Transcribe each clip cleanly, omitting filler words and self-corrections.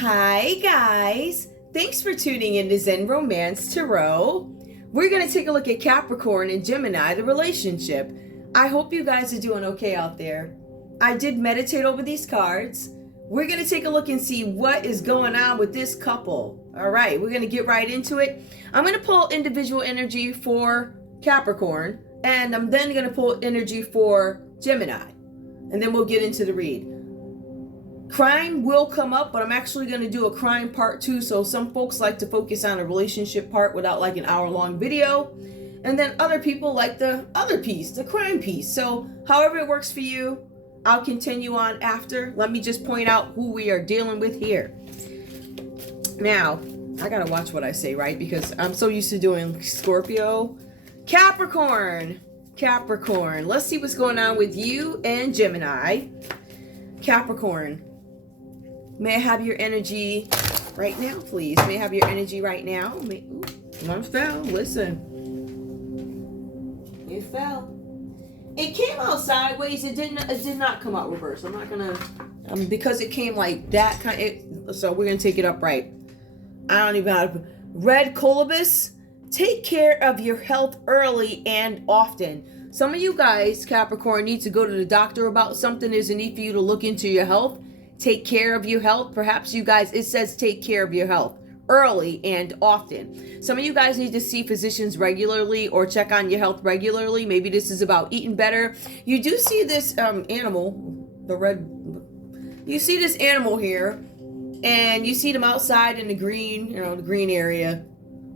Hi guys, thanks for tuning in to Zen Romance Tarot. We're going to take a look at Capricorn and Gemini, the relationship. I hope you guys are doing okay out there. I did meditate over these cards. We're going to take a look and see what is going on with this couple. All right, we're going to get right into it. I'm going to pull individual energy for Capricorn, and I'm then going to pull energy for Gemini, and then we'll get into the read. Crime will come up, but I'm actually going to do a crime part 2. So some folks like to focus on a relationship part without like an hour-long video. And then other people like the other piece, the crime piece. So however it works for you, I'll continue on after. Let me just point out who we are dealing with here. Now, I got to watch what I say, right? Because I'm so used to doing Scorpio. Capricorn. Capricorn. Let's see what's going on with you and Gemini. Capricorn. May I have your energy right now, please? May I have your energy right now? One fell. Listen. It fell. It came out sideways. It did not come out reverse. I'm not gonna because it came like that kind. So we're gonna take it upright. I don't even know how to. Red Colobus. Take care of your health early and often. Some of you guys, Capricorn, need to go to the doctor about something. There's a need for you to look into your health. Take care of your health. Perhaps you guys, it says take care of your health early and often. Some of you guys need to see physicians regularly or check on your health regularly. Maybe this is about eating better. You do see this animal, you see this animal here, and you see them outside in the green, the green area.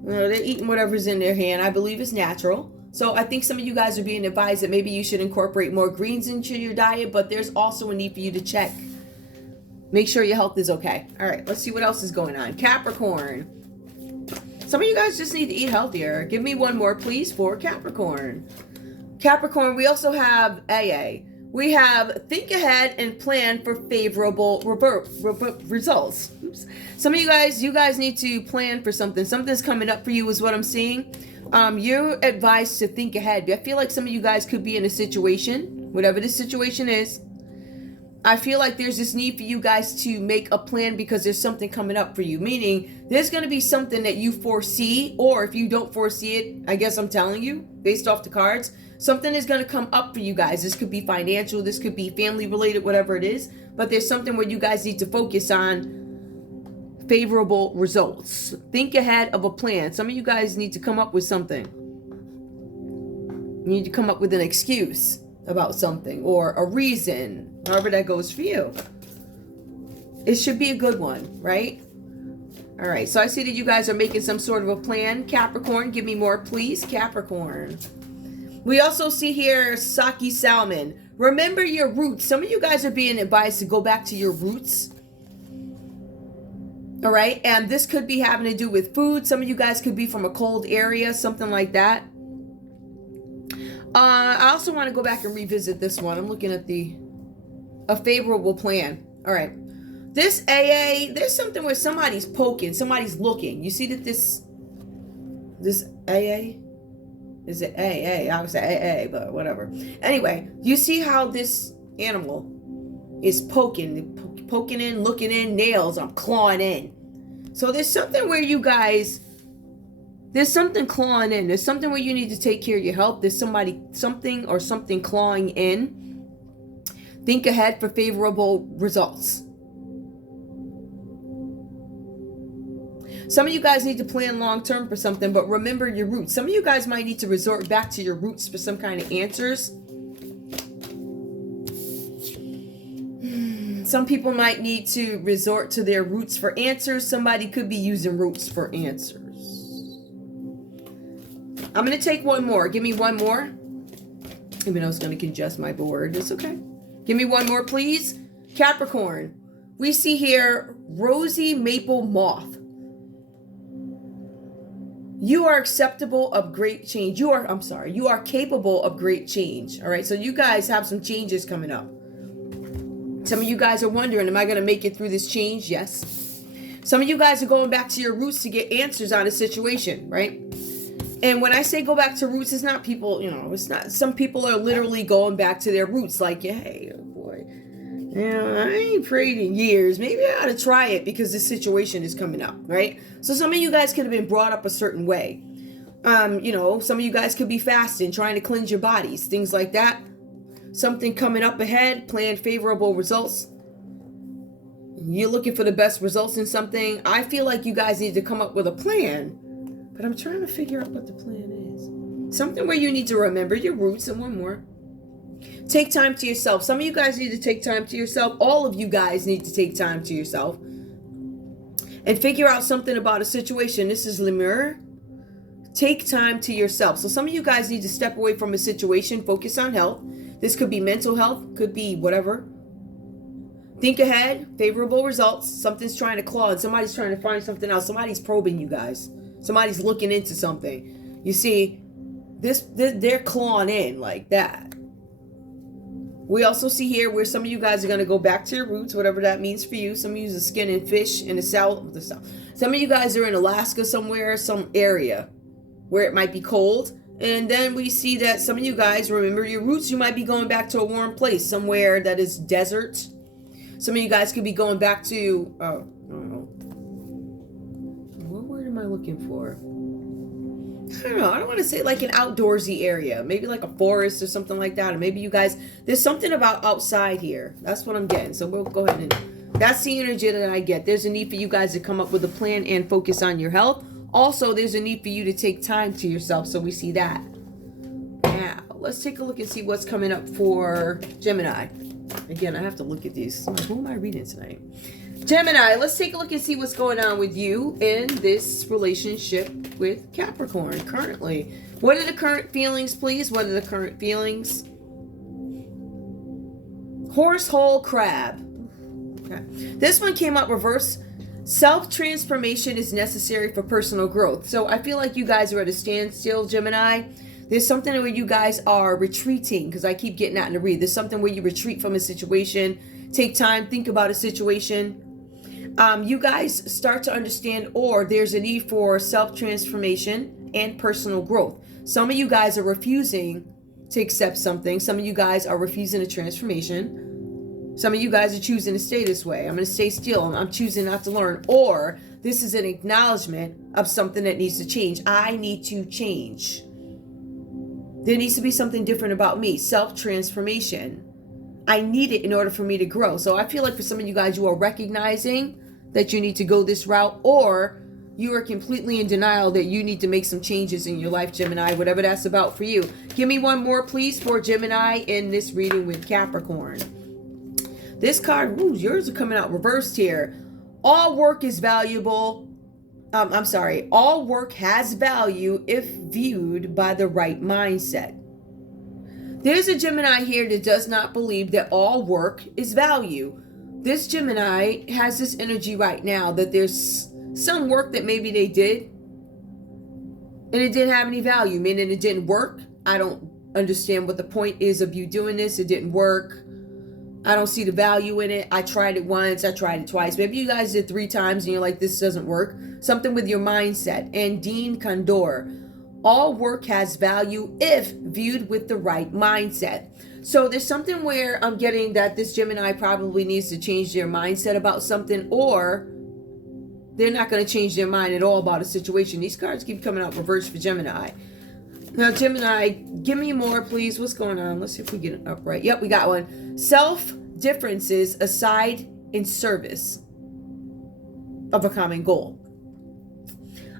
They're eating whatever's in their hand. I believe it's natural. So I think some of you guys are being advised that maybe you should incorporate more greens into your diet, but there's also a need for you to check. Make sure your health is okay. All right, let's see what else is going on. Capricorn. Some of you guys just need to eat healthier. Give me one more, please, for Capricorn. Capricorn, we also have AA. We have think ahead and plan for favorable results. Oops. Some of you guys need to plan for something. Something's coming up for you is what I'm seeing. You're advised to think ahead. I feel like some of you guys could be in a situation, whatever this situation is. I feel like there's this need for you guys to make a plan because there's something coming up for you. Meaning there's going to be something that you foresee, or if you don't foresee it, I guess I'm telling you, based off the cards, something is going to come up for you guys. This could be financial, this could be family related, whatever it is. But there's something where you guys need to focus on favorable results. Think ahead of a plan. Some of you guys need to come up with something. You need to come up with an excuse about something or a reason, however that goes for you. It should be a good one, right? All right, so I see that you guys are making some sort of a plan. Capricorn, give me more, please. Capricorn. We also see here Saki Salmon. Remember your roots. Some of you guys are being advised to go back to your roots. All right, and this could be having to do with food. Some of you guys could be from a cold area, something like that. I also want to go back and revisit this one. I'm looking at a favorable plan. All right. This AA, there's something where somebody's poking, somebody's looking. You see that this AA? Is it AA? I would say AA, but whatever. Anyway, you see how this animal is poking in, looking in, nails, I'm clawing in. So there's something where you guys, there's something clawing in. There's something where you need to take care of your health. There's something clawing in. Think ahead for favorable results. Some of you guys need to plan long-term for something, but remember your roots. Some of you guys might need to resort back to your roots for some kind of answers. Some people might need to resort to their roots for answers. Somebody could be using roots for answers. I'm going to take one more. Give me one more. Even though it's going to congest my board. It's okay. Give me one more, please. Capricorn. We see here Rosy Maple Moth. You are acceptable of great change. You are capable of great change. All right. So you guys have some changes coming up. Some of you guys are wondering, am I going to make it through this change? Yes. Some of you guys are going back to your roots to get answers on a situation, right? And when I say go back to roots, it's not people, it's not, some people are literally going back to their roots. Like, hey, boy, Yeah, I ain't prayed in years. Maybe I ought to try it because this situation is coming up, right? So some of you guys could have been brought up a certain way. Some of you guys could be fasting, trying to cleanse your bodies, things like that. Something coming up ahead, plan favorable results. You're looking for the best results in something. I feel like you guys need to come up with a plan, but I'm trying to figure out what the plan is. Something where you need to remember your roots, and one more. Take time to yourself. Some of you guys need to take time to yourself. All of you guys need to take time to yourself and figure out something about a situation. This is Lemur. Take time to yourself. So some of you guys need to step away from a situation, focus on health. This could be mental health, could be whatever. Think ahead, favorable results. Something's trying to claw, and somebody's trying to find something else. Somebody's probing you guys. Somebody's looking into something. You see, they're clawing in like that. We also see here where some of you guys are going to go back to your roots, whatever that means for you. Some of you use the skin and fish in the south. Some of you guys are in Alaska somewhere, some area where it might be cold. And then we see that some of you guys remember your roots. You might be going back to a warm place, somewhere that is desert. Some of you guys could be going back to, I don't know. What word am I looking for? I don't know. I don't want to say like an outdoorsy area. Maybe like a forest or something like that. Or maybe you guys, there's something about outside here. That's what I'm getting. So we'll go ahead and, that's the energy that I get. There's a need for you guys to come up with a plan and focus on your health. Also, there's a need for you to take time to yourself. So we see that. Now, let's take a look and see what's coming up for Gemini. Again, I have to look at these. Who am I reading tonight? Gemini, let's take a look and see what's going on with you in this relationship with Capricorn currently. What are the current feelings, please? What are the current feelings? Horse, hole, crab. Okay. This one came up reverse. Self-transformation is necessary for personal growth. So I feel like you guys are at a standstill, Gemini. There's something where you guys are retreating, because I keep getting that in the read. There's something where you retreat from a situation, take time, think about a situation. You guys start to understand, or there's a need for self-transformation and personal growth. Some of you guys are refusing to accept something. Some of you guys are refusing a transformation. Some of you guys are choosing to stay this way. I'm going to stay still. I'm choosing not to learn. Or this is an acknowledgement of something that needs to change. I need to change. There needs to be something different about me. Self-transformation. I need it in order for me to grow. So I feel like for some of you guys, you are recognizing that you need to go this route, or you are completely in denial that you need to make some changes in your life, Gemini, whatever that's about for you. Give me one more, please, for Gemini in this reading with Capricorn. This card, yours are coming out reversed here. All work is valuable. All work has value if viewed by the right mindset. There's a Gemini here that does not believe that all work is value. This Gemini has this energy right now that there's some work that maybe they did and it didn't have any value, meaning it didn't work. I don't understand what the point is of you doing this. It didn't work. I don't see the value in it. I tried it once. I tried it twice. Maybe you guys did 3 times and you're like, this doesn't work. Something with your mindset. And Dean Condor. All work has value if viewed with the right mindset. So there's something where I'm getting that this Gemini probably needs to change their mindset about something, or they're not going to change their mind at all about a situation. These cards keep coming out reversed for Gemini. Now, Gemini, give me more, please. What's going on? Let's see if we get it up right. Yep, we got one. Self-differences aside in service of a common goal.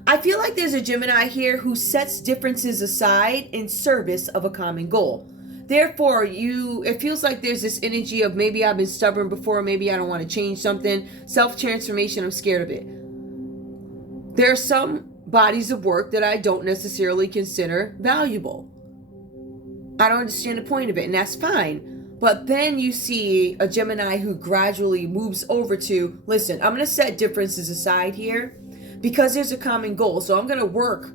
I feel like there's a Gemini here who sets differences aside in service of a common goal. Therefore, it feels like there's this energy of maybe I've been stubborn before, maybe I don't want to change something. Self-transformation, I'm scared of it. There are some bodies of work that I don't necessarily consider valuable. I don't understand the point of it, and that's fine. But then you see a Gemini who gradually moves over to, listen, I'm going to set differences aside here because there's a common goal. So I'm going to work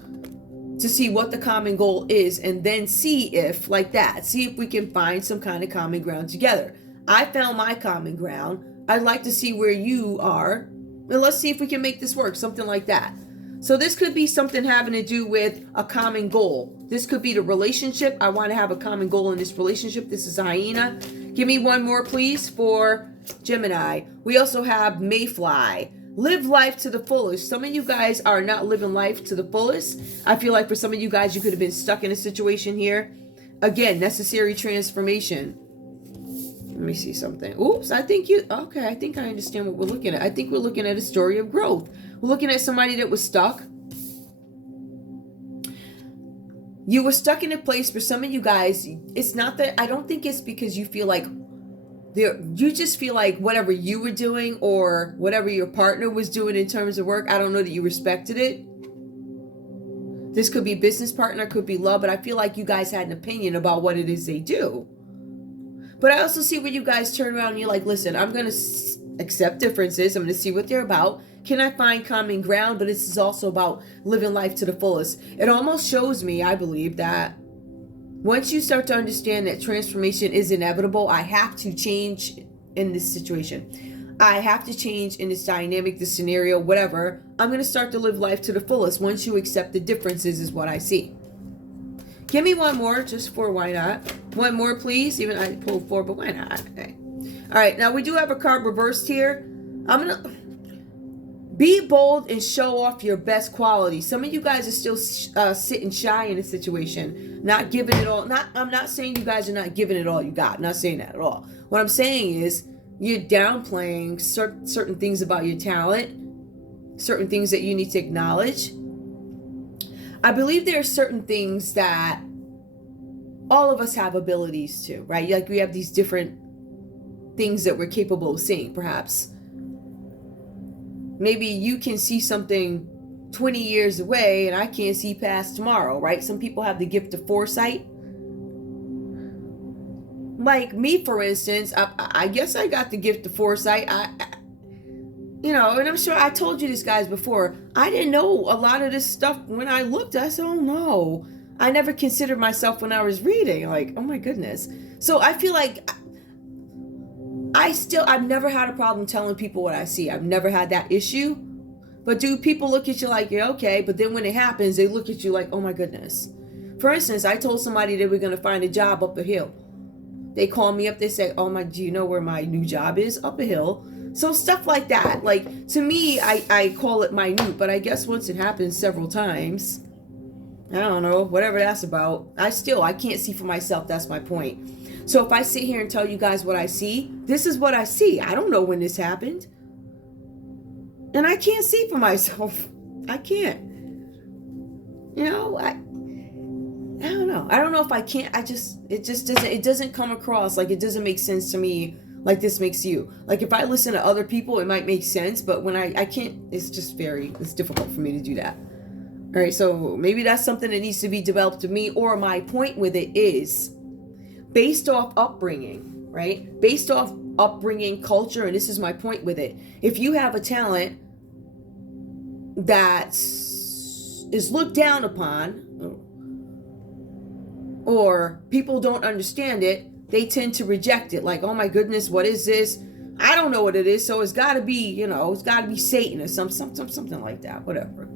to see what the common goal is, and then see if, like that, see if we can find some kind of common ground together. I found my common ground. I'd like to see where you are, and let's see if we can make this work, something like that. So this could be something having to do with a common goal. This could be the relationship. I want to have a common goal in this relationship. This is a hyena. Give me one more, please, for Gemini. We also have Mayfly. Live life to the fullest. Some of you guys are not living life to the fullest. I feel like for some of you guys, you could have been stuck in a situation here. Again, necessary transformation. Let me see something. Oops, I think I think I understand what we're looking at. I think we're looking at a story of growth. We're looking at somebody that was stuck. You were stuck in a place. For some of you guys, it's not that, I don't think it's because you feel like you just feel like whatever you were doing or whatever your partner was doing in terms of work, I don't know that you respected it. This could be business partner, could be love, but I feel like you guys had an opinion about what it is they do. But I also see where you guys turn around and you're like, listen, I'm going to accept differences. I'm going to see what they're about. Can I find common ground? But this is also about living life to the fullest. It almost shows me, I believe, that once you start to understand that transformation is inevitable, I have to change in this situation. I have to change in this dynamic, this scenario, whatever. I'm going to start to live life to the fullest. Once you accept the differences is what I see. Give me one more, just for why not. One more, please. Even I pulled 4, but why not? Okay. All right, now we do have a card reversed here. I'm going to be bold and show off your best quality. Some of you guys are still sitting shy in a situation, not giving it all. I'm not saying you guys are not giving it all you got. I'm not saying that at all. What I'm saying is you're downplaying certain things about your talent, certain things that you need to acknowledge. I believe there are certain things that all of us have abilities to, right? Like we have these different things that we're capable of seeing, perhaps. Maybe you can see something 20 years away and I can't see past tomorrow, right? Some people have the gift of foresight. Like me, for instance, I guess I got the gift of foresight. And I'm sure I told you this, guys, before. I didn't know a lot of this stuff when I looked. I said, oh no. I never considered myself when I was reading. Like, oh my goodness. So I feel like I've never had a problem telling people what I see. I've never had that issue. But do people look at you like, you're okay, but then when it happens, they look at you like, oh my goodness. For instance, I told somebody they were going to find a job up a hill. They call me up, they say, do you know where my new job is? Up a hill. So stuff like that. Like, to me, I call it minute, but I guess once it happens several times, I don't know, whatever that's about, I can't see for myself. That's my point. So if I sit here and tell you guys what I see, this is what I see. I don't know when this happened. And I can't see for myself. I can't. I don't know. I don't know if I can't. It doesn't come across like, it doesn't make sense to me like this makes you. Like if I listen to other people, it might make sense, but when I can't, it's difficult for me to do that. All right, so maybe that's something that needs to be developed to me, or my point with it is based off upbringing, right? Based off upbringing, culture, and this is my point with it. If you have a talent that is looked down upon, or people don't understand it, they tend to reject it. Like, oh my goodness, what is this? I don't know what it is, so it's got to be, it's got to be Satan or something like that, whatever.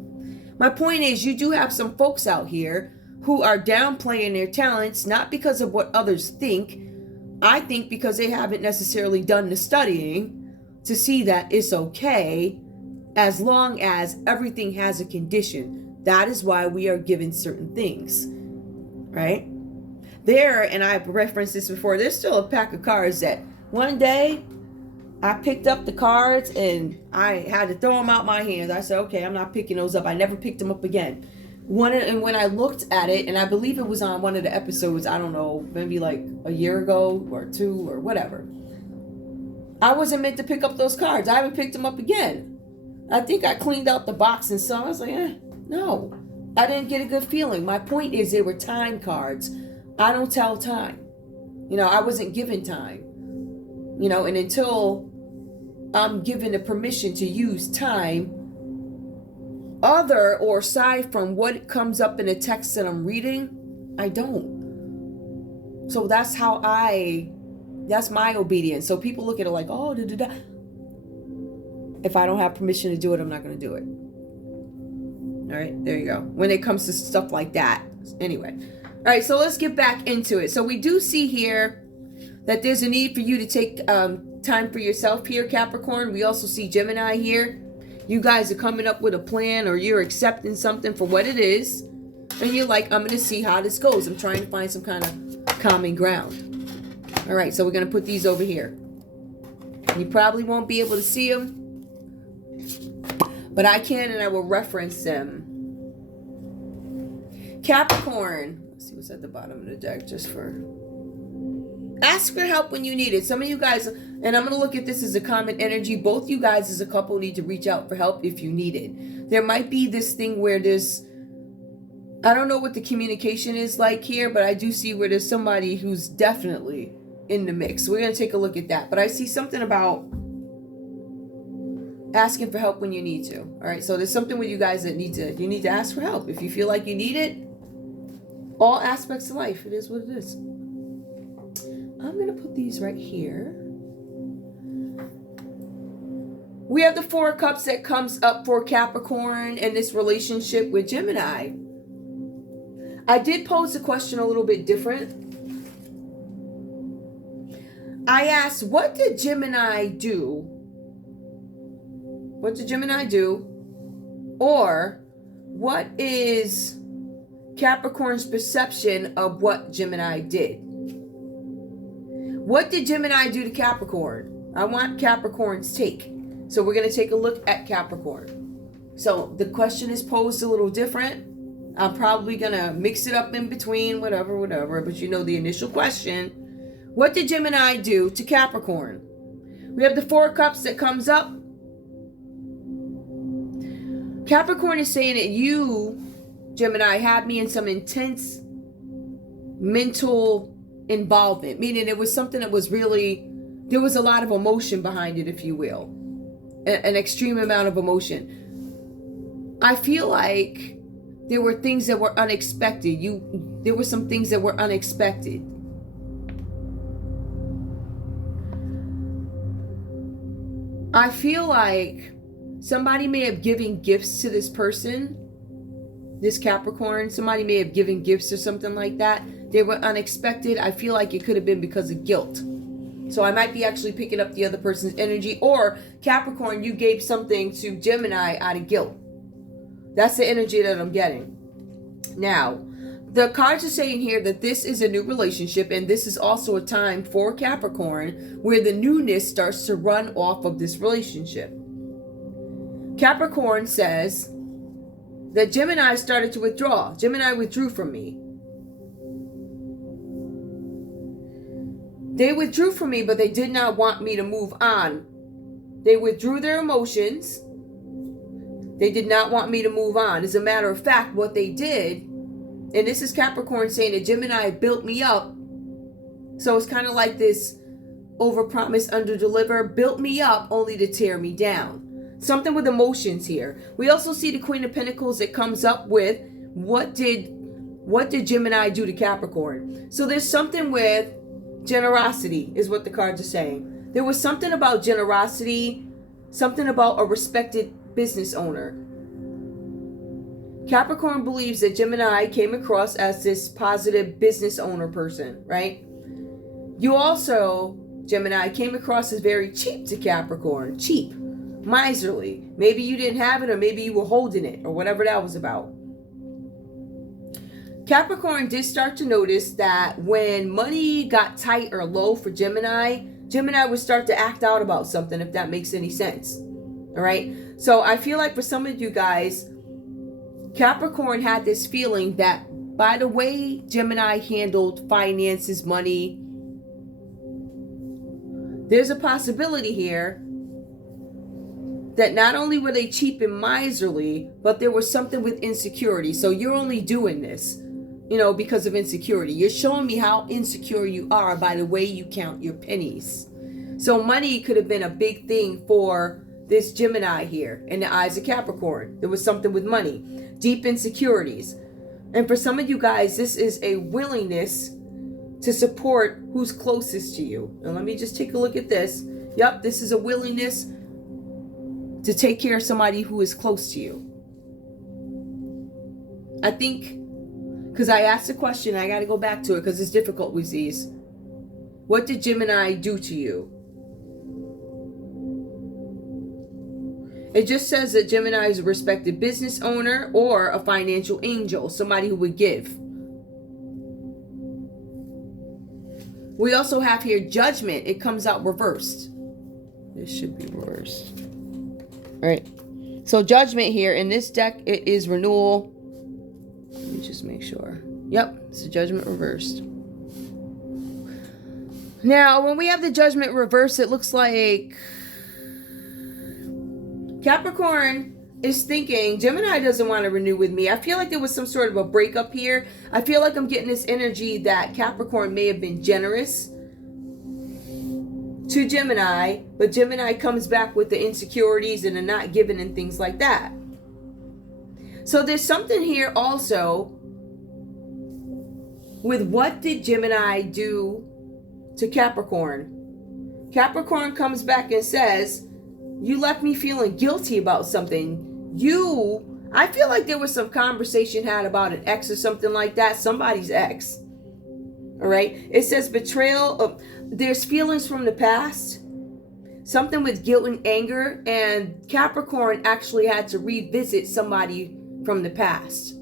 My point is, you do have some folks out here who are downplaying their talents, not because of what others think. I think because they haven't necessarily done the studying to see that it's okay as long as everything has a condition. That is why we are given certain things, right? And I've referenced this before, there's still a pack of cards that one day I picked up the cards and I had to throw them out my hands. I said, okay, I'm not picking those up. I never picked them up again. And when I looked at it, and I believe it was on one of the episodes, I don't know, maybe like a year ago or 2 or whatever, I wasn't meant to pick up those cards. I haven't picked them up again. I think I cleaned out the box and so I was like, no, I didn't get a good feeling. My point is, they were time cards. I don't tell time. I wasn't given time. And until I'm given the permission to use time, other or aside from what comes up in the text that I'm reading, I don't. So that's my obedience. So people look at it like, oh, da-da-da. If I don't have permission to do it, I'm not going to do it. All right, there you go. When it comes to stuff like that. Anyway. All right, so let's get back into it. So we do see here that there's a need for you to take time for yourself here, Capricorn. We also see Gemini here. You guys are coming up with a plan, or you're accepting something for what it is. And you're like, I'm going to see how this goes. I'm trying to find some kind of common ground. All right, so we're going to put these over here. You probably won't be able to see them, but I can, and I will reference them. Capricorn. Let's see what's at the bottom of the deck just for... Ask for help when you need it. Some of you guys, and I'm going to look at this as a common energy. Both you guys as a couple need to reach out for help if you need it. There might be this thing where there's... I don't know what the communication is like here, but I do see where there's somebody who's definitely in the mix. We're going to take a look at that. But I see something about asking for help when you need to. All right, so there's something with you guys that you need to ask for help. If you feel like you need it, all aspects of life, it is what it is. I'm going to put these right here. We have the Four of Cups that comes up for Capricorn and this relationship with Gemini. I did pose the question a little bit different. I asked, what did Gemini do? What did Gemini do? Or what is Capricorn's perception of what Gemini did? What did Gemini do to Capricorn? I want Capricorn's take. So we're going to take a look at Capricorn. So the question is posed a little different. I'm probably going to mix it up in between, whatever. But you know the initial question. What did Gemini do to Capricorn? We have the Four of Cups that comes up. Capricorn is saying that you, Gemini, had me in some intense mental involvement. Meaning it was something that was really, there was a lot of emotion behind it, if you will. An extreme amount of emotion. I feel like there were things that were unexpected. There were some things that were unexpected. I feel like somebody may have given gifts to this person, this Capricorn. Somebody may have given gifts or something like that. They were unexpected. I feel like it could have been because of guilt. So I might be actually picking up the other person's energy. Or Capricorn, you gave something to Gemini out of guilt. That's the energy that I'm getting. Now, the cards are saying here that this is a new relationship, and this is also a time for Capricorn where the newness starts to run off of this relationship. Capricorn says that Gemini started to withdraw. Gemini withdrew from me. They withdrew from me, but they did not want me to move on. They withdrew their emotions. They did not want me to move on. As a matter of fact, what they did, and this is Capricorn saying that Gemini built me up. So it's kind of like this overpromise, underdeliver, built me up only to tear me down. Something with emotions here. We also see the Queen of Pentacles that comes up with what did Gemini do to Capricorn? So there's something with generosity is what the cards are saying. There was something about generosity, something about a respected business owner. Capricorn believes that Gemini came across as this positive business owner person, right? You also, Gemini, came across as very cheap to Capricorn. Cheap. Miserly. Maybe you didn't have it, or maybe you were holding it, or whatever that was about. Capricorn did start to notice that when money got tight or low for Gemini, Gemini would start to act out about something, if that makes any sense. All right? So I feel like for some of you guys, Capricorn had this feeling that by the way Gemini handled finances, money, there's a possibility here that not only were they cheap and miserly, but there was something with insecurity. So you're only doing this, because of insecurity. You're showing me how insecure you are by the way you count your pennies. So money could have been a big thing for this Gemini here in the eyes of Capricorn. There was something with money, deep insecurities. And for some of you guys, this is a willingness to support who's closest to you. And let me just take a look at this. Yep, this is a willingness to take care of somebody who is close to you. I think, because I asked a question, I got to go back to it because it's difficult with these. What did Gemini do to you? It just says that Gemini is a respected business owner or a financial angel, somebody who would give. We also have here Judgment. It comes out reversed. This should be reversed. All right. So Judgment here in this deck, it is renewal. Let me just make sure. Yep, it's the Judgment reversed. Now, when we have the Judgment reversed, it looks like Capricorn is thinking Gemini doesn't want to renew with me. I feel like there was some sort of a breakup here. I feel like I'm getting this energy that Capricorn may have been generous to Gemini, but Gemini comes back with the insecurities and the not giving and things like that. So there's something here also with what did Gemini do to Capricorn? Capricorn comes back and says, you left me feeling guilty about something. I feel like there was some conversation had about an ex or something like that. Somebody's ex. All right. It says betrayal. There's feelings from the past. Something with guilt and anger. And Capricorn actually had to revisit somebody from the past.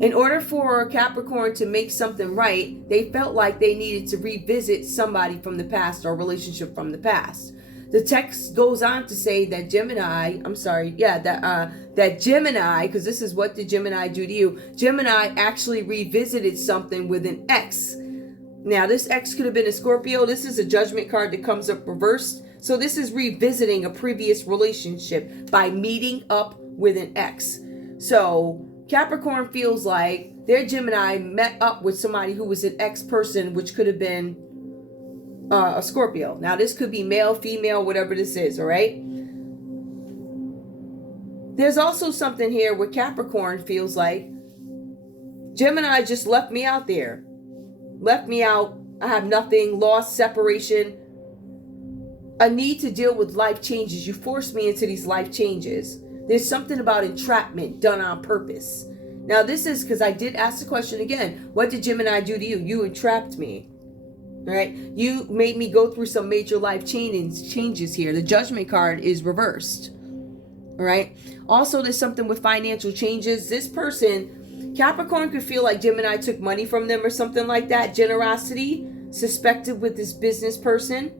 In order for Capricorn to make something right, they felt like they needed to revisit somebody from the past or a relationship from the past. The text goes on to say that Gemini, that Gemini, because this is what did Gemini do to you? Gemini actually revisited something with an ex. Now, this ex could have been a Scorpio. This is a Judgment card that comes up reversed. So this is revisiting a previous relationship by meeting up with an ex. So Capricorn feels like their Gemini met up with somebody who was an ex person, which could have been a Scorpio. Now, this could be male, female, whatever this is, all right? There's also something here where Capricorn feels like Gemini just left me out there. Left me out. I have nothing. Lost, separation. A need to deal with life changes. You forced me into these life changes. There's something about entrapment done on purpose. Now, this is because I did ask the question again. What did Gemini do to you? You entrapped me. All right. You made me go through some major life changes here. The Judgment card is reversed. All right. Also, there's something with financial changes. This person, Capricorn, could feel like Gemini took money from them or something like that. Generosity suspected with this business person.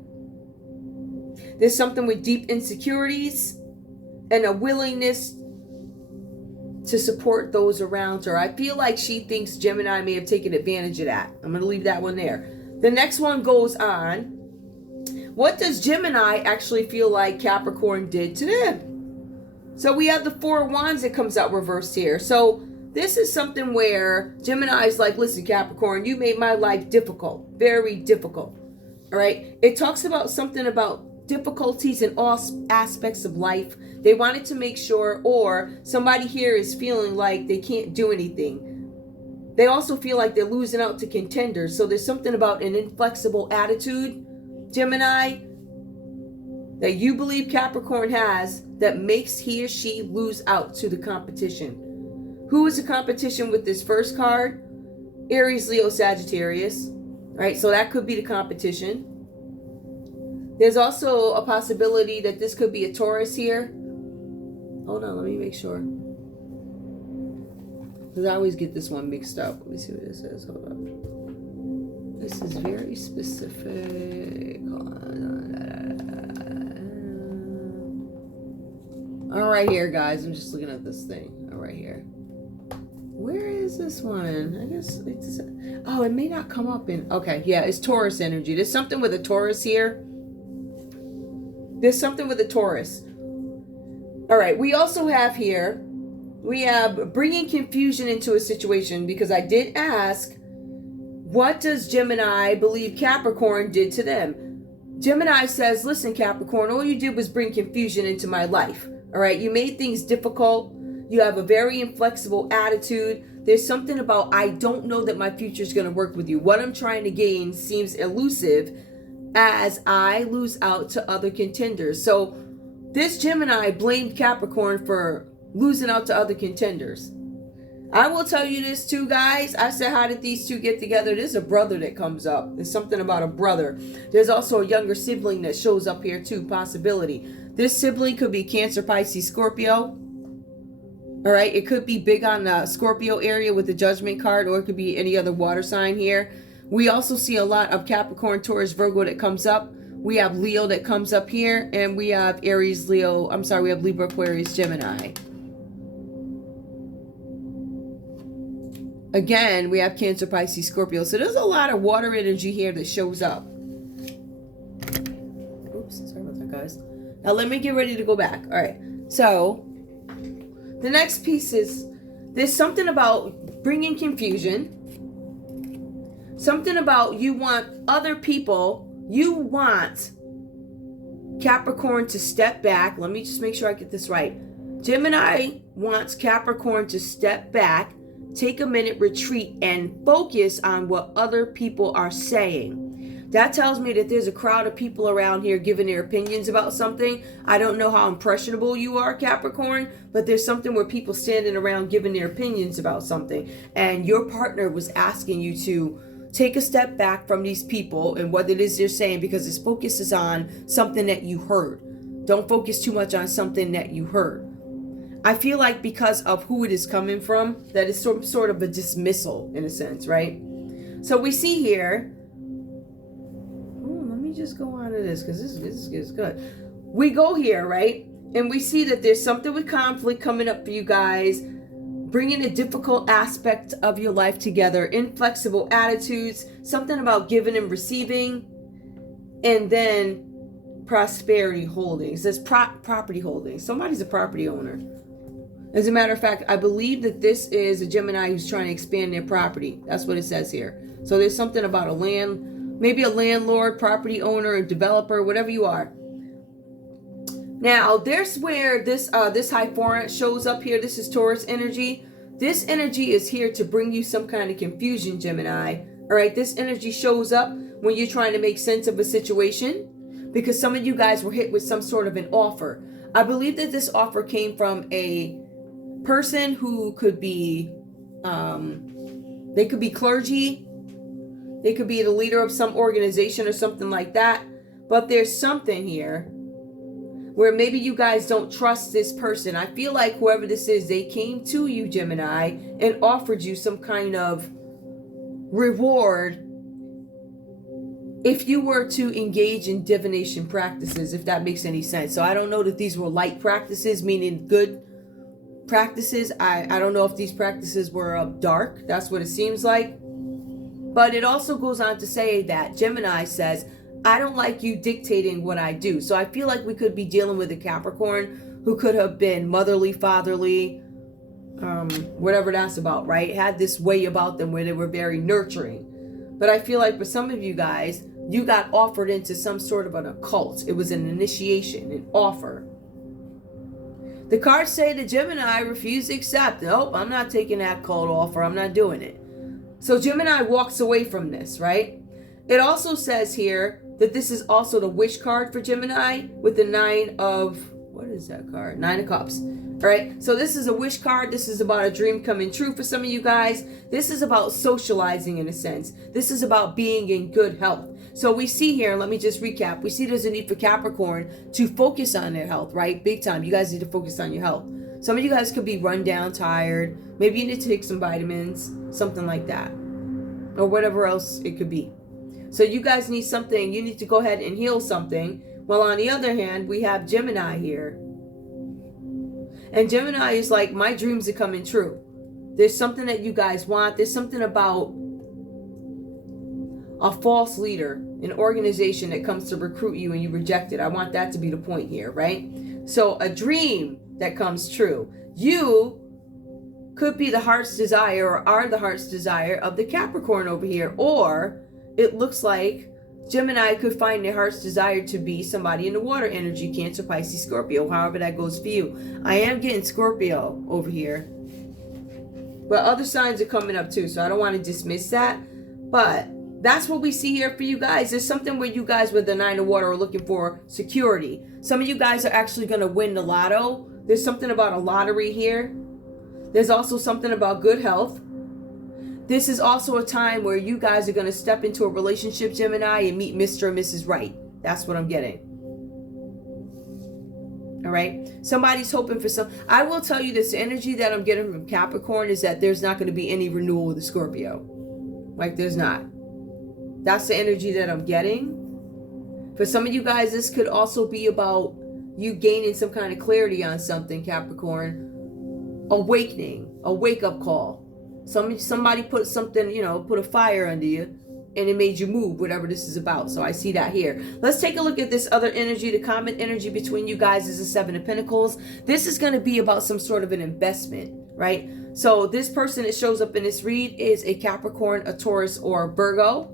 There's something with deep insecurities and a willingness to support those around her. I feel like she thinks Gemini may have taken advantage of that. I'm going to leave that one there. The next one goes on. What does Gemini actually feel like Capricorn did to them? So we have the Four of Wands that comes out reversed here. So this is something where Gemini is like, listen, Capricorn, you made my life difficult. Very difficult. All right. It talks about something about difficulties in all aspects of life. They wanted to make sure, or somebody here is feeling like they can't do anything. They also feel like they're losing out to contenders. So there's something about an inflexible attitude, Gemini, that you believe Capricorn has that makes he or she lose out to the competition. Who is the competition with this first card? Aries, Leo, Sagittarius. All right, so that could be the competition. There's also a possibility that this could be a Taurus here. Hold on, let me make sure. Because I always get this one mixed up. Let me see what this is. Hold up. This is very specific. All right here, guys. I'm just looking at this thing. All right here. Where is this one? I guess it's... Oh, it may not come up in... Okay, yeah, it's Taurus energy. There's something with a Taurus here. There's something with a Taurus. All right, we also have here... We have bringing confusion into a situation, because I did ask, what does Gemini believe Capricorn did to them? Gemini says, listen, Capricorn, all you did was bring confusion into my life. All right. You made things difficult. You have a very inflexible attitude. There's something about, I don't know that my future is going to work with you. What I'm trying to gain seems elusive as I lose out to other contenders. So this Gemini blamed Capricorn for losing out to other contenders. I will tell you this too, guys. I said, how did these two get together? There's a brother that comes up. There's something about a brother. There's also a younger sibling that shows up here too, possibility. This sibling could be Cancer, Pisces, Scorpio. All right, it could be big on the Scorpio area with the Judgment card, or it could be any other water sign here. We also see a lot of Capricorn, Taurus, Virgo that comes up. We have Leo that comes up here, and we have Aries, Leo. I'm sorry, we have Libra, Aquarius, Gemini. Again, we have Cancer, Pisces, Scorpio. So there's a lot of water energy here that shows up. Oops, sorry about that, guys. Now let me get ready to go back. All right. So the next piece is, there's something about bringing confusion. Something about you want other people, you want Capricorn to step back. Let me just make sure I get this right. Gemini wants Capricorn to step back, take a minute, retreat, and focus on what other people are saying. That tells me that there's a crowd of people around here giving their opinions about something. I don't know how impressionable you are, Capricorn, but there's something where people standing around giving their opinions about something. And your partner was asking you to take a step back from these people and what it is they're saying, because its focus is on something that you heard. Don't focus too much on something that you heard. I feel like because of who it is coming from, that is sort of a dismissal in a sense, right? So we see here, let me just go on to this because this is good. We go here, right? And we see that there's something with conflict coming up for you guys, bringing a difficult aspect of your life together, inflexible attitudes, something about giving and receiving, and then prosperity holdings. There's property holdings. Somebody's a property owner. As a matter of fact, I believe that this is a Gemini who's trying to expand their property. That's what it says here. So there's something about a land, maybe a landlord, property owner, a developer, whatever you are. Now, there's where this high foreign shows up here. This is Taurus energy. This energy is here to bring you some kind of confusion, Gemini. All right, this energy shows up when you're trying to make sense of a situation, because some of you guys were hit with some sort of an offer. I believe that this offer came from a person who could be, they could be clergy, they could be the leader of some organization or something like that. But there's something here where maybe you guys don't trust this person. I feel like whoever this is, they came to you, Gemini, and offered you some kind of reward if you were to engage in divination practices, if that makes any sense. So I don't know that these were light practices, meaning good practices. I don't know if these practices were dark. That's what it seems like. But it also goes on to say that Gemini says, I don't like you dictating what I do. So I feel like we could be dealing with a Capricorn who could have been motherly, fatherly, whatever that's about, right? Had this way about them where they were very nurturing. But I feel like for some of you guys, you got offered into some sort of an occult. It was an initiation, an offer. The cards say that Gemini refused to accept. Nope, I'm not taking that cold offer. I'm not doing it. So Gemini walks away from this, right? It also says here that this is also the wish card for Gemini with the Nine of, what is that card? Nine of Cups. All right, so this is a wish card. This is about a dream coming true for some of you guys. This is about socializing in a sense. This is about being in good health. So we see here, let me just recap. We see there's a need for Capricorn to focus on their health, right? Big time. You guys need to focus on your health. Some of you guys could be run down, tired. Maybe you need to take some vitamins, something like that. Or whatever else it could be. So you guys need something. You need to go ahead and heal something. Well, on the other hand, we have Gemini here. And Gemini is like, my dreams are coming true. There's something that you guys want. There's something about a false leader, an organization that comes to recruit you and you reject it. I want that to be the point here, right? So a dream that comes true. You could be the heart's desire or are the heart's desire of the Capricorn over here. Or it looks like Gemini could find their heart's desire to be somebody in the water energy, Cancer, Pisces, Scorpio, however that goes for you. I am getting Scorpio over here. But other signs are coming up too, so I don't want to dismiss that. But that's what we see here for you guys. There's something where you guys with the Nine of Water are looking for security. Some of you guys are actually going to win the lotto. There's something about a lottery here. There's also something about good health. This is also a time where you guys are going to step into a relationship, Gemini, and meet Mr. and Mrs. Right. That's what I'm getting. All right. Somebody's hoping for some. I will tell you this. The energy that I'm getting from Capricorn is that there's not going to be any renewal with the Scorpio. Like, there's not. That's the energy that I'm getting. For some of you guys, this could also be about you gaining some kind of clarity on something, Capricorn. Awakening. A wake-up call. Somebody put something, put a fire under you, and it made you move, whatever this is about. So I see that here. Let's take a look at this other energy. The common energy between you guys is the Seven of Pentacles. This is going to be about some sort of an investment, right? So this person that shows up in this read is a Capricorn, a Taurus, or a Virgo.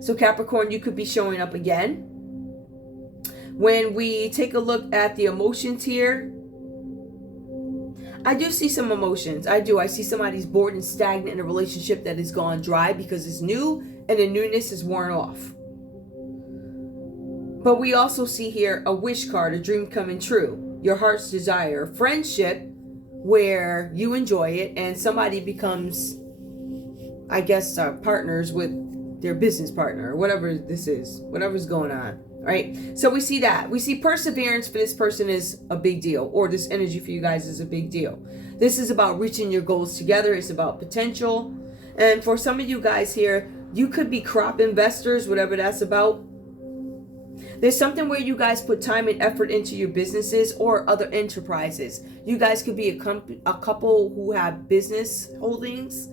So Capricorn, you could be showing up again. When we take a look at the emotions here, I do see some emotions. I do. I see somebody's bored and stagnant in a relationship that has gone dry because it's new and the newness is worn off. But we also see here a wish card, a dream coming true, your heart's desire, friendship where you enjoy it and somebody becomes, I guess, partners with their business partner or whatever this is, whatever's going on. Right? So we see that. We see perseverance for this person is a big deal, or this energy for you guys is a big deal. This is about reaching your goals together. It's about potential. And for some of you guys here, you could be crop investors, whatever that's about. There's something where you guys put time and effort into your businesses or other enterprises. You guys could be a couple who have business holdings.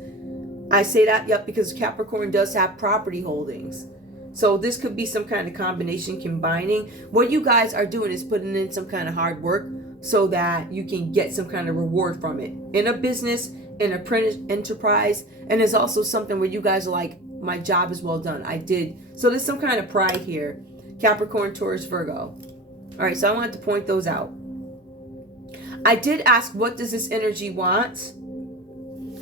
I say that, yep, because Capricorn does have property holdings. So this could be some kind of combination combining. What you guys are doing is putting in some kind of hard work so that you can get some kind of reward from it. In a business, in a enterprise. And there's also something where you guys are like, my job is well done. I did. So there's some kind of pride here. Capricorn, Taurus, Virgo. All right, so I wanted to point those out. I did ask, what does this energy want?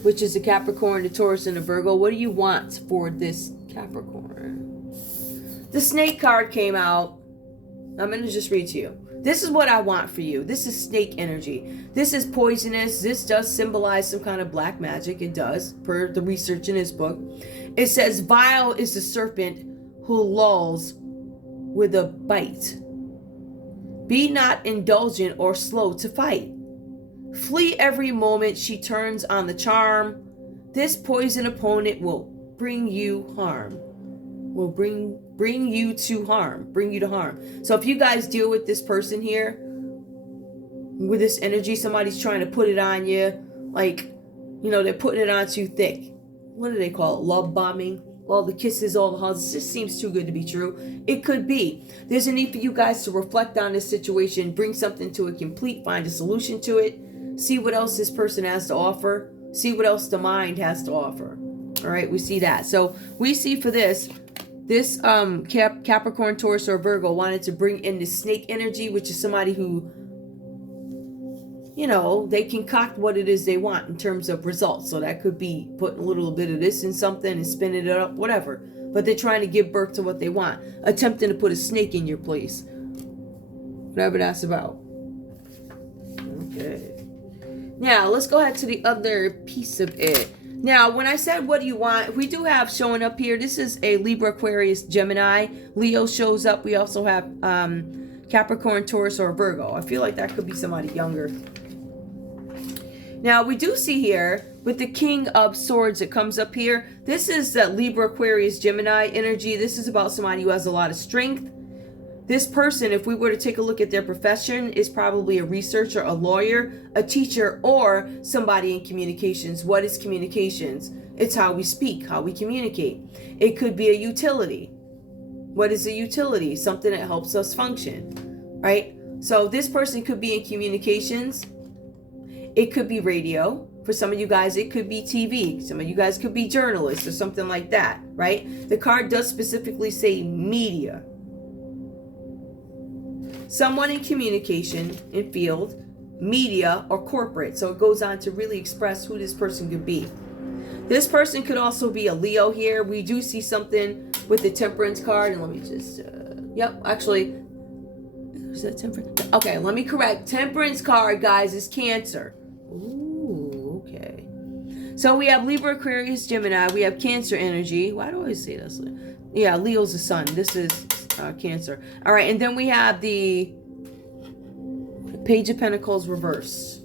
Which is the Capricorn, the Taurus, and the Virgo. What do you want for this Capricorn? The snake card came out. I'm going to just read to you. This is what I want for you. This is snake energy. This is poisonous. This does symbolize some kind of black magic. It does, per the research in this book. It says, vile is the serpent who lulls with a bite. Be not indulgent or slow to fight. Flee every moment she turns on the charm. This poison opponent will bring you harm. Will bring you to harm. Bring you to harm. So if you guys deal with this person here, with this energy, somebody's trying to put it on you, like, they're putting it on too thick. What do they call it? Love bombing. All the kisses, all the hugs. It just seems too good to be true. It could be. There's a need for you guys to reflect on this situation, bring something to a complete, find a solution to it, see what else this person has to offer, see what else the mind has to offer. All right, we see that. So we see for this Capricorn, Taurus, or Virgo wanted to bring in the snake energy, which is somebody who, they concoct what it is they want in terms of results. So that could be putting a little bit of this in something and spinning it up, whatever. But they're trying to give birth to what they want, attempting to put a snake in your place. Whatever that's about. Okay. Now, let's go ahead to the other piece of it. Now, when I said, what do you want? We do have showing up here. This is a Libra, Aquarius, Gemini. Leo shows up. We also have Capricorn, Taurus, or Virgo. I feel like that could be somebody younger. Now, we do see here with the King of Swords that comes up here. This is the Libra, Aquarius, Gemini energy. This is about somebody who has a lot of strength. This person, if we were to take a look at their profession, is probably a researcher, a lawyer, a teacher, or somebody in communications. What is communications? It's how we speak, how we communicate. It could be a utility. What is a utility? Something that helps us function, right? So this person could be in communications. It could be radio. For some of you guys, it could be TV. Some of you guys could be journalists or something like that, right? The card does specifically say media. Someone in communication, in field, media, or corporate. So it goes on to really express who this person could be. This person could also be a Leo here. We do see something with the Temperance card. And let me just, actually, is that Temperance? Okay, let me correct. Temperance card, guys, is Cancer. Ooh, So we have Libra, Aquarius, Gemini. We have Cancer energy. Why do I always say this? Yeah, Leo's the sun. This is Cancer. All right, and then we have the Page of Pentacles reverse.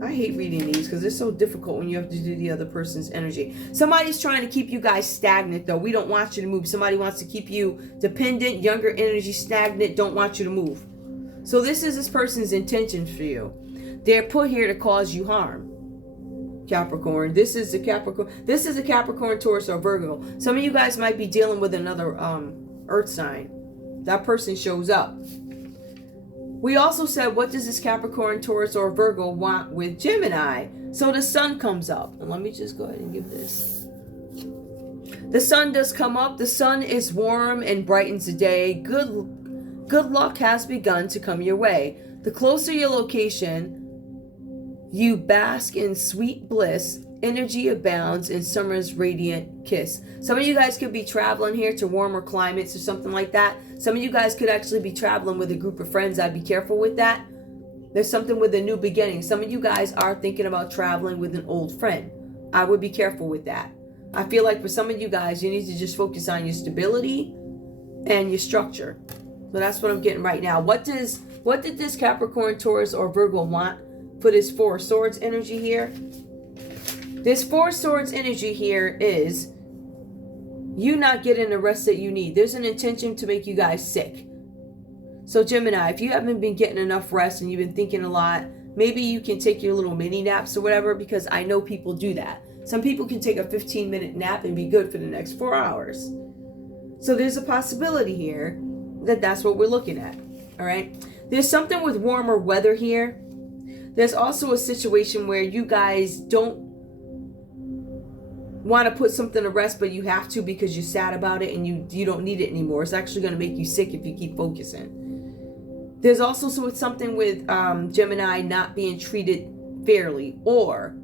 I hate reading these because it's so difficult when you have to do the other person's energy. Somebody's trying to keep you guys stagnant, though. We don't want you to move. Somebody wants to keep you dependent, younger energy, stagnant, don't want you to move. So this is this person's intention for you. They're put here to cause you harm. Capricorn. This is a Capricorn. This is a Capricorn, Taurus, or Virgo. Some of you guys might be dealing with another earth sign. That person shows up. We also said, what does this Capricorn, Taurus, or Virgo want with Gemini? So the sun comes up. And let me just go ahead and give this. The sun does come up. The sun is warm and brightens the day. Good luck has begun to come your way. The closer your location, you bask in sweet bliss. Energy abounds in summer's radiant kiss. Some of you guys could be traveling here to warmer climates or something like that. Some of you guys could actually be traveling with a group of friends. I'd be careful with that. There's something with a new beginning. Some of you guys are thinking about traveling with an old friend. I would be careful with that. I feel like for some of you guys, you need to just focus on your stability and your structure. So that's what I'm getting right now. What did this Capricorn, Taurus, or Virgo want for this Four of Swords energy here? This Four of Swords energy here is you not getting the rest that you need. There's an intention to make you guys sick. So Gemini, if you haven't been getting enough rest and you've been thinking a lot, maybe you can take your little mini naps or whatever, because I know people do that. Some people can take a 15-minute nap and be good for the next 4 hours. So there's a possibility here that that's what we're looking at. All right. There's something with warmer weather here. There's also a situation where you guys don't want to put something to rest, but you have to because you're sad about it and you don't need it anymore. It's actually going to make you sick if you keep focusing. There's also something with Gemini not being treated fairly, or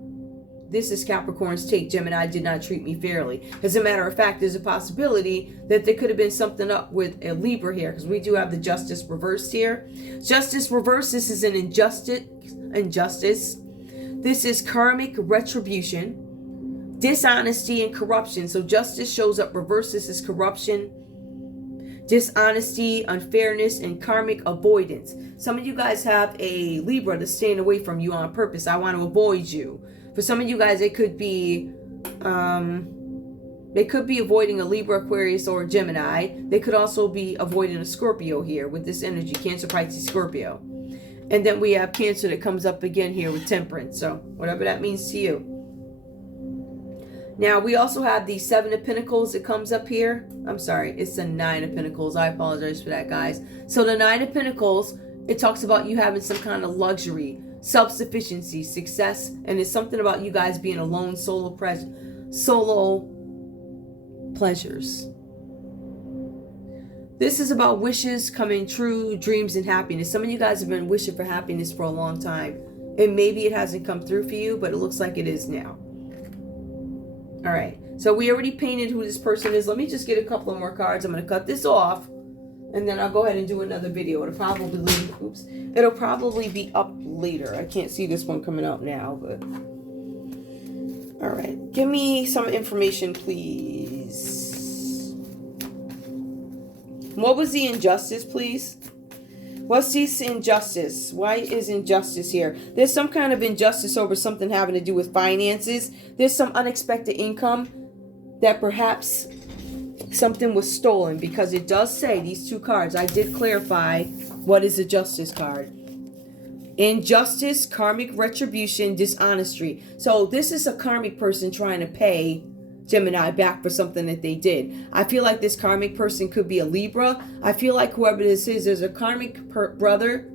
this is Capricorn's take. Gemini did not treat me fairly. As a matter of fact, there's a possibility that there could have been something up with a Libra here, because we do have the Justice reversed here. Justice reversed, this is an injustice. This is karmic retribution. Dishonesty and corruption. So justice shows up reversed. This is corruption, dishonesty, unfairness, and karmic avoidance. Some of you guys have a Libra that's staying away from you on purpose. I want to avoid you. For some of you guys, it could be avoiding a Libra, Aquarius, or Gemini. They could also be avoiding a Scorpio here with this energy, Cancer, Pisces, Scorpio. And then we have Cancer that comes up again here with Temperance. So whatever that means to you. Now, we also have the Seven of Pentacles that comes up here. I'm sorry, it's the Nine of Pentacles. I apologize for that, guys. So the Nine of Pentacles, it talks about you having some kind of luxury, self-sufficiency, success, and it's something about you guys being alone, solo pleasures. This is about wishes coming true, dreams, and happiness. Some of you guys have been wishing for happiness for a long time, and maybe it hasn't come through for you, but it looks like it is now. All right, so we already painted who this person is. Let me just get a couple of more cards. I'm going to cut this off, and then I'll go ahead and do another video. It'll probably be up later. I can't see this one coming out now, but all right. Give me some information, please. What was the injustice, please? What's this injustice? Why is injustice here? There's some kind of injustice over something having to do with finances. There's some unexpected income that perhaps something was stolen, because it does say, these two cards, I did clarify what is a justice card. Injustice, karmic retribution, dishonesty. So this is a karmic person trying to pay Gemini back for something that they did. I feel like this karmic person could be a Libra. I feel like whoever this is, there's a karmic brother,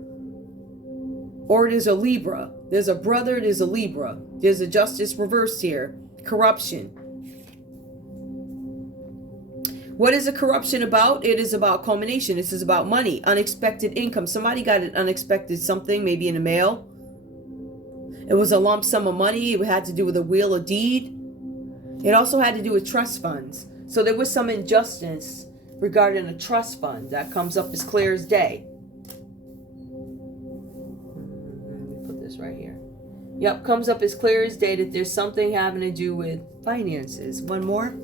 or there's a Libra. There's a brother, there's a Libra. There's a justice reversed here. Corruption. What is a corruption about? It is about culmination. This is about money, unexpected income. Somebody got an unexpected something, maybe in the mail. It was a lump sum of money. It had to do with a will or deed. It also had to do with trust funds. So there was some injustice regarding a trust fund. That comes up as clear as day. Let me put this right here. Yep, comes up as clear as day that there's something having to do with finances. One more.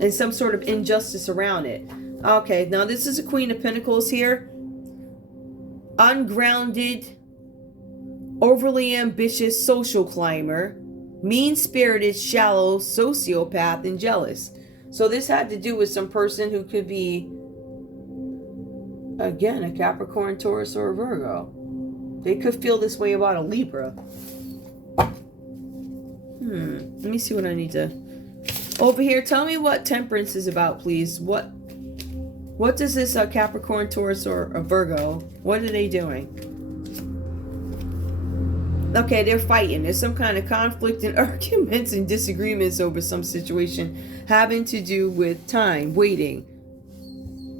And some sort of injustice around it. Okay, now this is a Queen of Pentacles here. Ungrounded, overly ambitious social climber, mean-spirited, shallow sociopath, and jealous. So this had to do with some person who could be, again, a Capricorn, Taurus, or a Virgo. They could feel this way about a Libra. Let me see what I need to... Over here, tell me what Temperance is about, please. What does this Capricorn, Taurus, or a Virgo, what are they doing? Okay, they're fighting. There's some kind of conflict and arguments and disagreements over some situation having to do with time, waiting.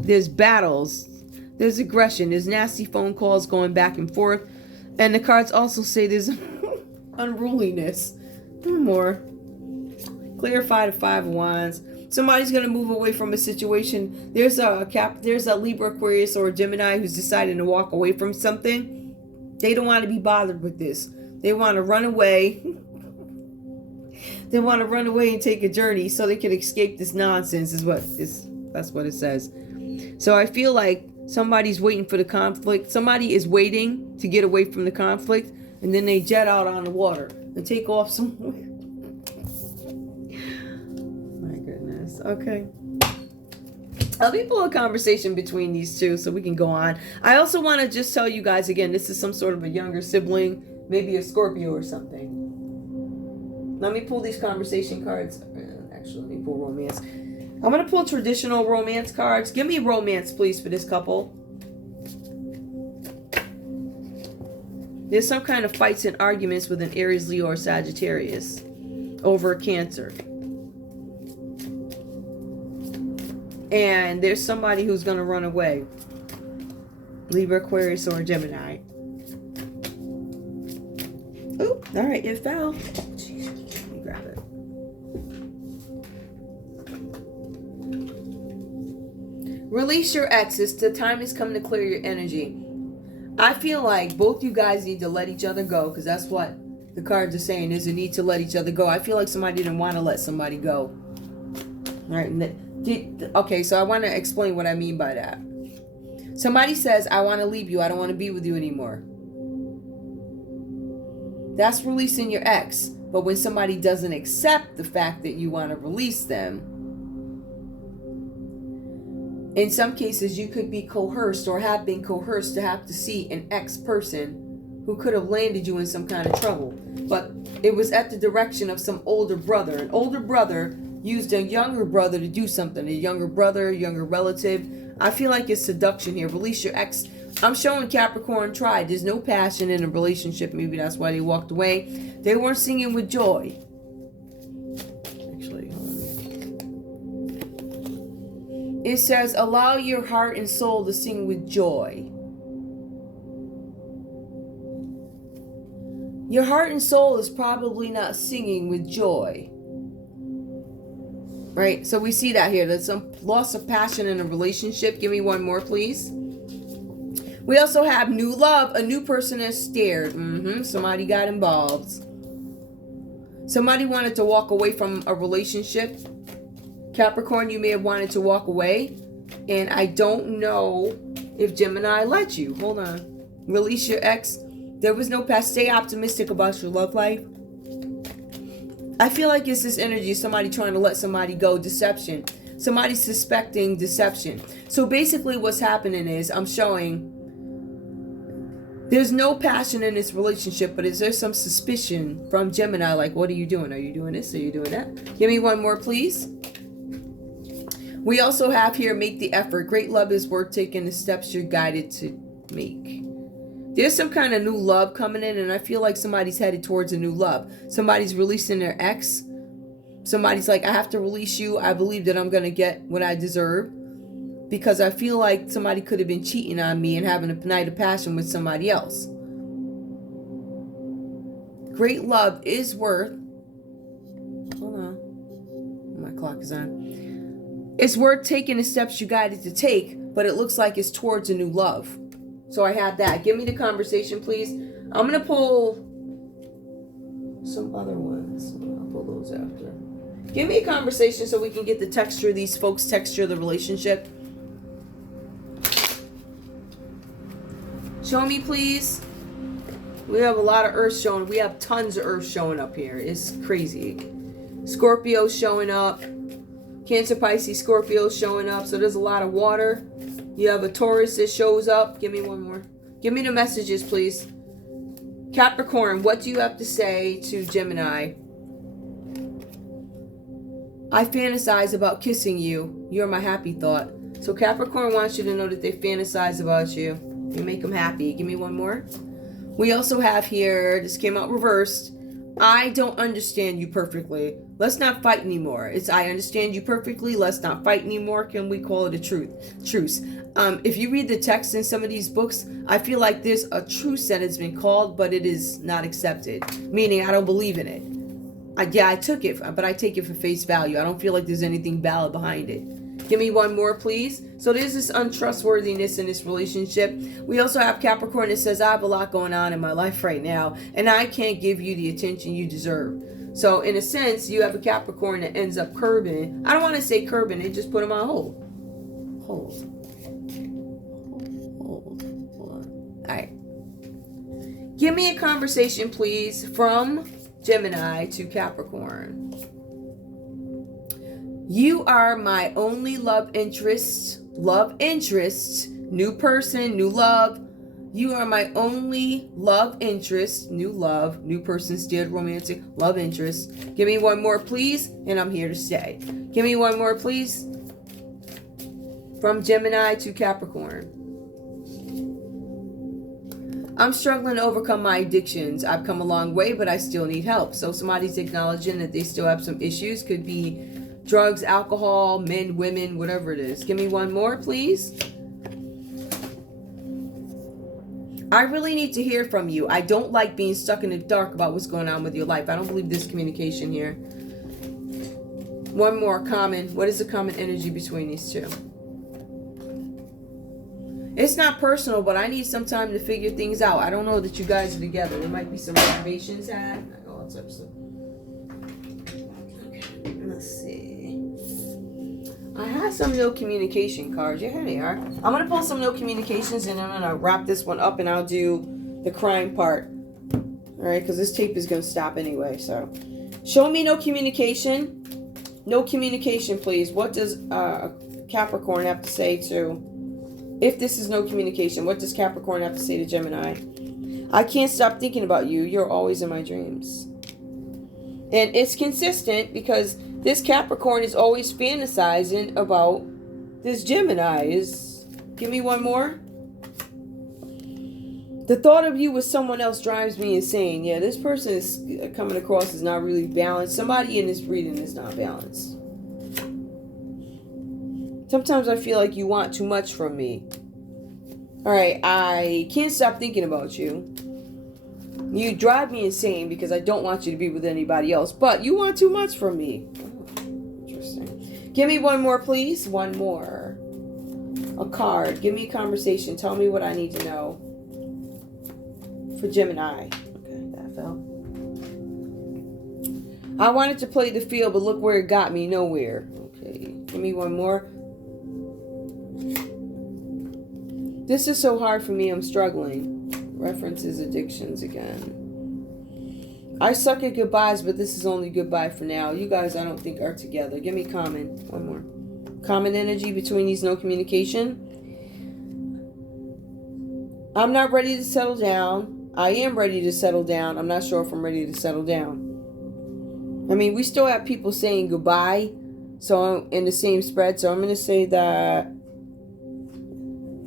There's battles. There's aggression. There's nasty phone calls going back and forth. And the cards also say there's unruliness. One more. Clarify the Five of Wands. Somebody's going to move away from a situation. There's a Libra, Aquarius, or a Gemini who's deciding to walk away from something. They don't want to be bothered with this. They want to run away. They want to run away and take a journey so they can escape this nonsense. That's what it says. So I feel like somebody's waiting for the conflict. Somebody is waiting to get away from the conflict, and then they jet out on the water and take off somewhere. My goodness. Okay. Let me pull a conversation between these two so we can go on. I also want to just tell you guys again, this is some sort of a younger sibling, maybe a Scorpio or something. Let me pull these conversation cards. Actually, let me pull romance. I'm going to pull traditional romance cards. Give me romance, please, for this couple. There's some kind of fights and arguments with an Aries, Leo, or Sagittarius over Cancer. And there's somebody who's going to run away. Libra, Aquarius, or Gemini. Oh, all right, it fell. Jeez, let me grab it. Release your exes. The time has come to clear your energy. I feel like both you guys need to let each other go, because that's what the cards are saying. There's a need to let each other go. I feel like somebody didn't want to let somebody go. All right. Okay, so I want to explain what I mean by that. Somebody says, I want to leave you. I don't want to be with you anymore. That's releasing your ex. But when somebody doesn't accept the fact that you want to release them, in some cases you could be coerced or have been coerced to have to see an ex-person who could have landed you in some kind of trouble. But it was at the direction of some older brother. An older brother used a younger brother to do something. A younger brother, a younger relative. I feel like it's seduction here. Release your ex. I'm showing Capricorn tried. There's no passion in a relationship. Maybe that's why they walked away. They weren't singing with joy. Actually, it says, allow your heart and soul to sing with joy. Your heart and soul is probably not singing with joy. Right? So we see that here. There's some loss of passion in a relationship. Give me one more, please. We also have new love. A new person is scared. Somebody got involved. Somebody wanted to walk away from a relationship. Capricorn, you may have wanted to walk away. And I don't know if Gemini let you. Hold on. Release your ex. There was no past. Stay optimistic about your love life. I feel like it's this energy, somebody trying to let somebody go, deception. Somebody suspecting deception. So basically what's happening is, I'm showing there's no passion in this relationship, but is there some suspicion from Gemini, like, what are you doing? Are you doing this? Are you doing that? Give me one more, please. We also have here, make the effort. Great love is worth taking the steps you're guided to make. There's some kind of new love coming in, and I feel like somebody's headed towards a new love. Somebody's releasing their ex. Somebody's like, I have to release you. I believe that I'm going to get what I deserve. Because I feel like somebody could have been cheating on me and having a night of passion with somebody else. Great love is worth... Hold on. My clock is on. It's worth taking the steps you guided to take, but it looks like it's towards a new love. So I have that. Give me the conversation, please. I'm going to pull some other ones. I'll pull those after. Give me a conversation so we can get the texture of these folks, texture of the relationship. Show me, please. We have a lot of earth showing. We have tons of earth showing up here. It's crazy. Scorpio showing up. Cancer, Pisces, Scorpio showing up. So there's a lot of water. You have a Taurus that shows up. Give me one more. Give me the messages, please. Capricorn, what do you have to say to Gemini? I fantasize about kissing you. You're my happy thought. So Capricorn wants you to know that they fantasize about you. You make them happy. Give me one more. We also have here, this came out reversed. I don't understand you perfectly. Let's not fight anymore. It's I understand you perfectly. Let's not fight anymore. Can we call it a truce? If you read the text in some of these books, I feel like there's a truce that has been called, but it is not accepted. Meaning I don't believe in it. I took it, but I take it for face value. I don't feel like there's anything valid behind it. Give me one more, please. So there's this untrustworthiness in this relationship. We also have Capricorn that says, I have a lot going on in my life right now, and I can't give you the attention you deserve. So in a sense, you have a Capricorn that ends up curbing. I don't want to say curbing it, just put them on hold. Hold on. All right. Give me a conversation, please, from Gemini to Capricorn. You are my only love interest, new person, new love. You are my only love interest, new love, new person, still romantic, love interest. Give me one more, please, and I'm here to stay. Give me one more, please, from Gemini to Capricorn. I'm struggling to overcome my addictions. I've come a long way, but I still need help. So somebody's acknowledging that they still have some issues. Could be drugs, alcohol, men, women, whatever it is. Give me one more, please. I really need to hear from you. I don't like being stuck in the dark about what's going on with your life. I don't believe there's communication here. One more, common. What is the common energy between these two? It's not personal, but I need some time to figure things out. I don't know that you guys are together. There might be some reservations had. All that type of stuff. Okay, let's see. I have some no communication cards. Yeah, here they are. I'm going to pull some no communications and I'm going to wrap this one up and I'll do the crime part. Alright, because this tape is going to stop anyway. So, show me no communication. No communication, please. What does Capricorn have to say to... If this is no communication, what does Capricorn have to say to Gemini? I can't stop thinking about you. You're always in my dreams. And it's consistent because this Capricorn is always fantasizing about this Gemini. Give me one more. The thought of you with someone else drives me insane. Yeah, this person is coming across as not really balanced. Somebody in this reading is not balanced. Sometimes I feel like you want too much from me. Alright, I can't stop thinking about you. You drive me insane because I don't want you to be with anybody else. But you want too much from me. Oh, interesting. Give me one more, please. One more. A card. Give me a conversation. Tell me what I need to know. For Gemini. Okay, that fell. I wanted to play the field, but look where it got me. Nowhere. Okay, give me one more. This is so hard for me. I'm struggling. References addictions again. I suck at goodbyes, but this is only goodbye for now. You guys, I don't think are together. Give me common. One more. Common energy between these, no communication. I'm not ready to settle down. I am ready to settle down. I'm not sure if I'm ready to settle down. I mean, we still have people saying goodbye. So I'm in the same spread. So I'm going to say that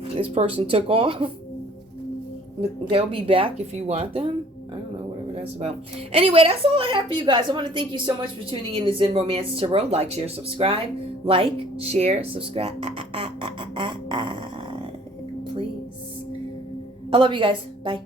this person took off. They'll be back if you want them. I don't know, whatever that's about. Anyway, that's all I have for you guys. I want to thank you so much for tuning in to Zen Romance Tarot. Like, share, subscribe. Like, share, subscribe. Please. I love you guys. Bye.